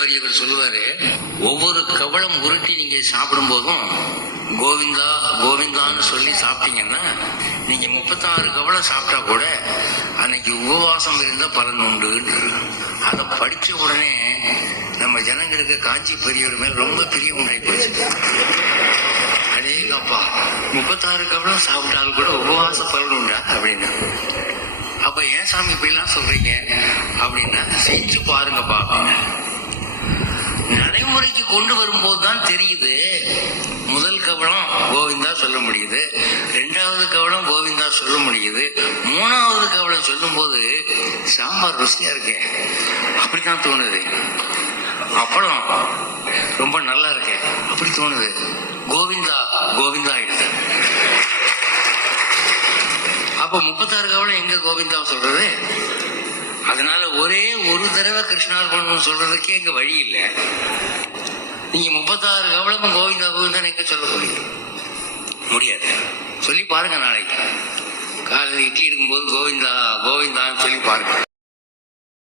பெரியவர் சொல்லுவாரு, ஒவ்வொரு கவளம் உருட்டி நீங்க சாப்பிடும் போதும் கோவிந்தா கோவிந்தான்னு சொல்லி சாப்பிட்டீங்கன்னா நீங்க 36 கவளம் சாப்பிட்டா கூட அன்னைக்கு உபவாசம் இருந்த பலன் உண்டு. அதை படிச்ச உடனே நம்ம ஜனங்களுக்கு காஞ்சி பெரியவர் மேல் ரொம்ப பிரியம் உண்டாகி போச்சு. அடேங்கப்பா, 36 கவளம் சாப்பிட்டாலும் கூட உபவாச பலன் உண்டா அப்படின்னா, அப்ப ஏன் சாமி இப்படிலாம் சொல்றீங்க அப்படின்னா, செஞ்சு பாருங்கப்பா அப்படின்னு நடைமுறைக்கு கொண்டு வரும்போது தான் தெரியுது. முதல் கவளம் கோவிந்தா சொல்ல முடியுது, 2வது கவளம் கோவிந்தா சொல்ல முடியுது, 3வது கவளம் சொல்லும் போது சாம்பார் ருசியா இருக்கே அப்படித்தான் தோணுது, அப்பளம் ரொம்ப நல்லா இருக்கே அப்படி தோணுது, கோவிந்தா கோவிந்தா ஆயிடுது. அப்ப 36 கவளம் எங்க கோவிந்தா சொல்றது? அதனால ஒரே ஒரு தடவை கிருஷ்ணார்பணம் சொல்றதுக்கே எங்க வழி இல்லை. நீங்க 36 கவளமும் கோவிந்தா கோவிந்தா எங்க சொல்ல முடியாது. சொல்லி பாருங்க, நாளைக்கு காலையில் இட்லி இருக்கும்போது கோவிந்தா கோவிந்தான்னு சொல்லி பாருங்க.